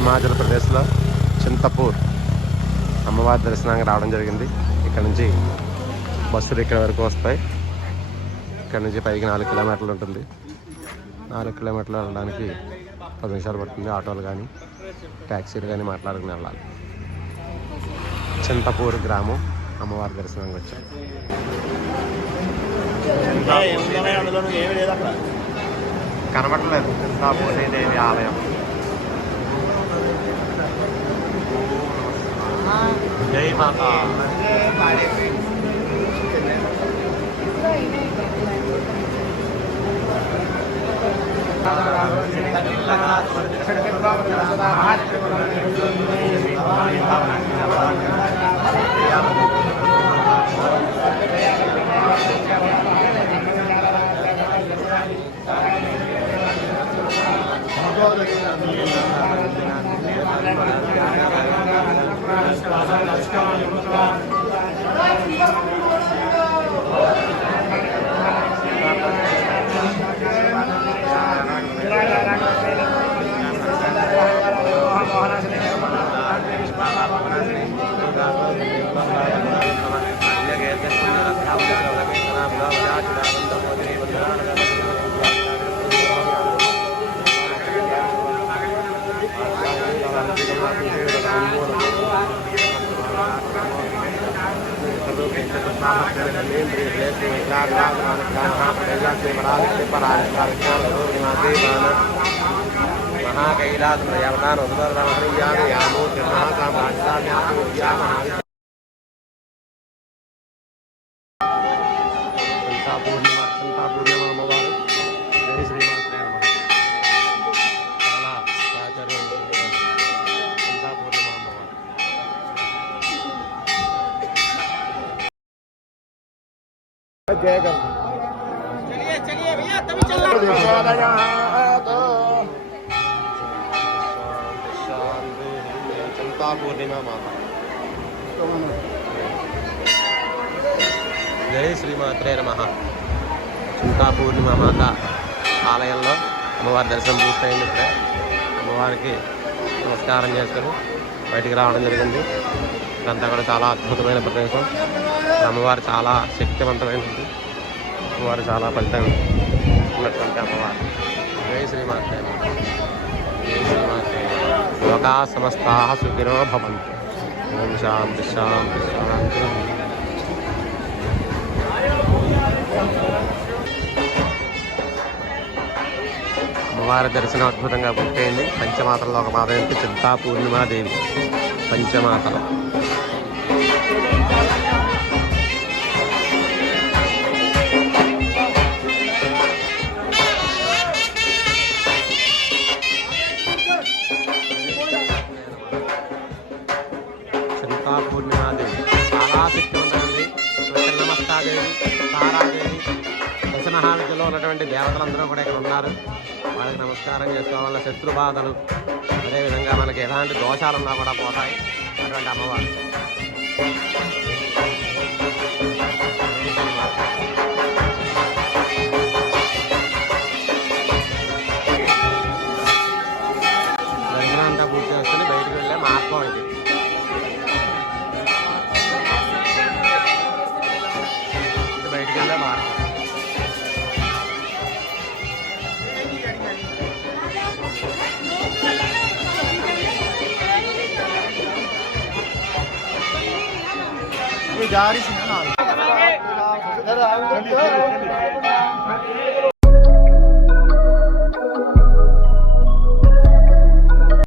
హిమాచల్ ప్రదేశ్లో చింతపూర్ అమ్మవారి దర్శనానికి రావడం జరిగింది. ఇక్కడ నుంచి బస్సులు ఇక్కడ వరకు వస్తాయి. ఇక్కడ నుంచి పైకి 4 కిలోమీటర్లు ఉంటుంది. 4 కిలోమీటర్లు వెళ్ళడానికి 10 నిమిషాలు పడుతుంది. ఆటోలు కానీ ట్యాక్సీలు కానీ మాట్లాడుకుని వెళ్ళాలి. చింతపూర్ గ్రామం అమ్మవారి దర్శనానికి వచ్చాం. కనబడలేదు చింతాపూర్ దేవి ఆలయం. జై మాతా. चलिए भैया तभी चल चंता पूर्णिमा माता. జై శ్రీమాత్రే నమః. చింతా పూర్ణిమ మాత ఆలయంలో అమ్మవారి దర్శనం పూర్తయింది. ఇప్పుడే అమ్మవారికి నమస్కారం చేసుకొని బయటికి రావడం జరిగింది. ఇదంతా కూడా చాలా అద్భుతమైన ప్రదేశం. అమ్మవారు చాలా శక్తివంతమైనది. అమ్మవారు చాలా ఫలితం ఉన్నటువంటి అమ్మవారు. జై శ్రీమాత్రే నమః. జై శ్రీమాత్రే. లోకా సమస్తాః సుఖినో భవంతు. ఓం శాంతి శాంతి శాంతి. అమ్మవారి దర్శనం అద్భుతంగా పూర్తయింది. పంచమాతల్లో ఒక మాత ఏంటి చింతా పూర్ణిమాదేవి. పంచమాతలు చింతా పూర్ణిమాదేవి చాలా శక్తివంతమైంది. చిన్నమస్తాదేవి, తారాదేవి, దశమహావిద్యలో ఉన్నటువంటి దేవతలందరూ కూడా ఇక్కడ ఉన్నారు. వాళ్ళకి నమస్కారం చేసుకోవాల. శత్రు బాధలు అదేవిధంగా మనకి ఎలాంటి దోషాలున్నా కూడా పోతాయి అటువంటి అమ్మవారు. దర్శనం అంతా పూర్తి చేసుకుని బయటకు వెళ్ళే మార్గం ఇది. బయటకు వెళ్ళే మార్గం. जा रही थी ना